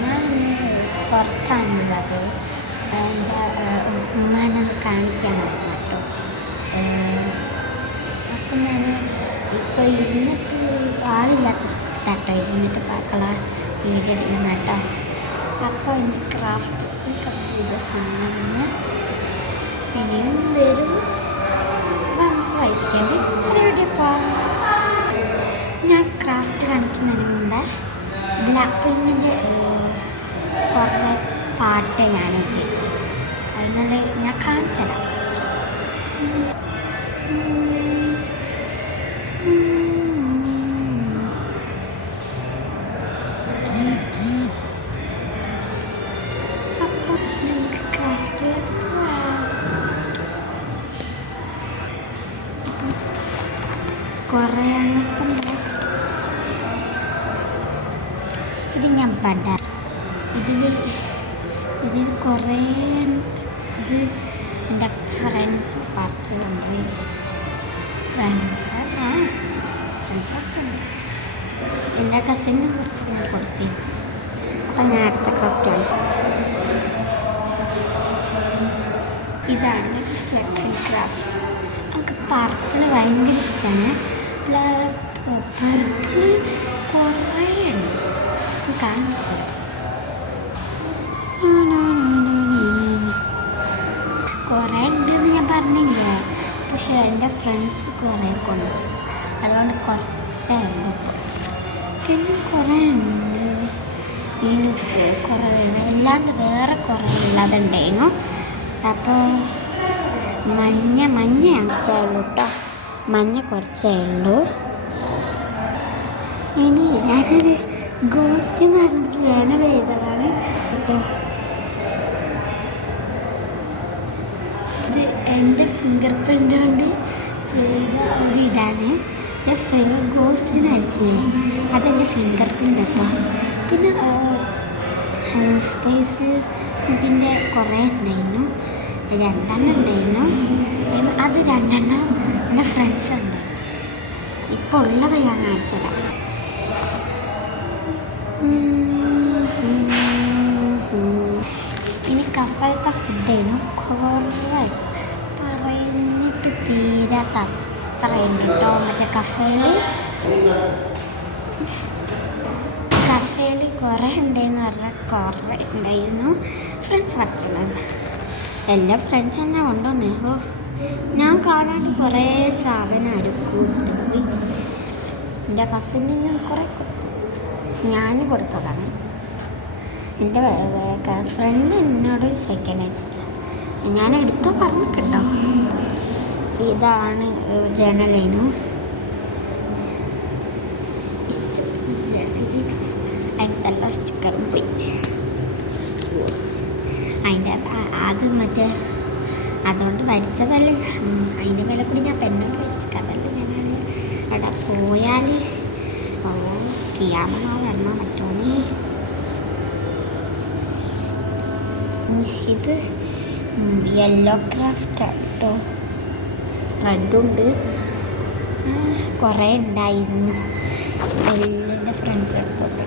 ഞാനിന്ന് പുറത്താണുള്ളത്. എൻ്റെ ഉമ്മാനൊന്ന് കാണിക്കാനാണ് കേട്ടോ. അപ്പം ഞാൻ ഇപ്പോൾ ഇരുന്നിട്ട് ആളില്ലാത്ത സ്ഥലത്താട്ടോ ഇരുന്നിട്ട് പാക്കള വീഡിയോ എടുക്കുന്ന കേട്ടോ. അപ്പോൾ എനിക്ക് ക്രാഫ്റ്റ് ചെയ്ത സാധനങ്ങൾ ഇനിയും വരും. നമുക്ക് വായിക്കേണ്ടി എവിടെയപ്പോൾ ഞാൻ ക്രാഫ്റ്റ് കാണിക്കുന്നതിന് മുമ്പ് ബ്ലാക്ക് പിങ്കിൻ്റെ കുറേ പാട്ട് ഞാൻ എഴുതിച്ചു. അതിനുള്ള ഞാൻ കാണിച്ചുതരാം. അപ്പോൾ നമുക്ക് ക്രാഫ്റ്റിലേക്ക് പോവാം. കുറേ അങ്ങനത്തെ ഇത് ഞാൻ പട ഇതിൽ കുറേ ഇത് എൻ്റെ ഫ്രണ്ട്സ് പറിച്ചു കൊണ്ടുപോയി. ഫ്രണ്ട്സ് കുറച്ചുണ്ട്. എൻ്റെ കസിന് കുറച്ച് ഞാൻ കൊടുത്തി. അപ്പം ഞാൻ അടുത്ത ക്രാഫ്റ്റ് കാണിച്ചു. ഇതാണ് സെക്കൻഡ് ക്രാഫ്റ്റ്. നമുക്ക് പർപ്പിള് ഭയങ്കര ഇഷ്ടമാണ്. പർപ്പിള് കുറേ ഉണ്ട്. കാണിച്ചു തരാം. കുറേ ഉണ്ടെന്ന് ഞാൻ പറഞ്ഞില്ല, പക്ഷെ എൻ്റെ ഫ്രണ്ട്സ് കുറേ കൊണ്ടുപോയി. അതുകൊണ്ട് കുറച്ചേ ഉള്ളൂ. പിന്നെ കുറേ ഉണ്ട്. ഇനി കുറേ അല്ലാണ്ട് വേറെ കുറേ ഉള്ളതുണ്ടായിരുന്നു. അപ്പോൾ മഞ്ഞ കുറച്ചേ ഉള്ളൂ കേട്ടോ. മഞ്ഞ കുറച്ചേ ഉള്ളൂ. ഇനി ഞാനൊരു ഗോസ്റ്റ് എന്ന് പറഞ്ഞിട്ട് ഞാനത് ചെയ്തതാണ് കേട്ടോ. ഇത് എൻ്റെ ഫിംഗർ പ്രിൻ്റ് കൊണ്ട് ചെയ്ത ഒരു ഇതാണ്. ഗോസ്റ്റിന് അയച്ചത് അതെൻ്റെ ഫിംഗർ പ്രിൻ്റ് കേട്ടോ. പിന്നെ സ്പേസ് ഇതിൻ്റെ കുറേ ഉണ്ടായിരുന്നു. 2 ഉണ്ടായിരുന്നു. അത് 2 എൻ്റെ ഫ്രണ്ട്സ് ഉണ്ട്. ഇപ്പോൾ ഉള്ളത് ഞാൻ കാണിച്ചുതരാം. ഇനി കഫലത്തെ ഫുഡായിരുന്നു. കുറേ പറഞ്ഞിട്ട് തീരാത്ത അത്രയുണ്ട് കേട്ടോ. മറ്റേ കഫേയിൽ കുറേ ഉണ്ടെന്ന് പറഞ്ഞാൽ കുറേ ഉണ്ടായിരുന്നു. ഫ്രണ്ട്സ് പറിച്ചുണ്ടായിരുന്നു. എൻ്റെ ഫ്രണ്ട്സ് എന്നെ കൊണ്ടുവന്നേ. ഞാൻ കാണാണ്ട് കുറേ സാധനം ആരും കൂട്ടുപോയി. എൻ്റെ കസിന് ഞാൻ കുറേ കൊടുത്തു. ഞാൻ കൊടുത്തതാണ്. എൻ്റെ ഫ്രണ്ട് എന്നോട് ചോദിക്കാനായിട്ട് ഞാൻ എടുത്തു പറഞ്ഞു കേട്ടോ. ഇതാണ് ജനലേനു. അതിൻ്റെ സ്റ്റിക്കറും പോയി. അതിൻ്റെ അത് മറ്റേ അതുകൊണ്ട് വരച്ചതല്ല. അതിൻ്റെ മേലെ കൂടി ഞാൻ പെണ്ണോണ്ട് വരച്ചതല്ല. ഞാനാണ് അവിടെ പോയാൽ ക്യാമറ വരണോ മറ്റോനെ. ഇത് യെല്ലോ ക്രാഫ്റ്റ് കേട്ടോ. റെഡുണ്ട്. കുറേ ഉണ്ടായിരുന്നു. എൻ്റെ ഫ്രണ്ട്സ് എടുത്തോണ്ട്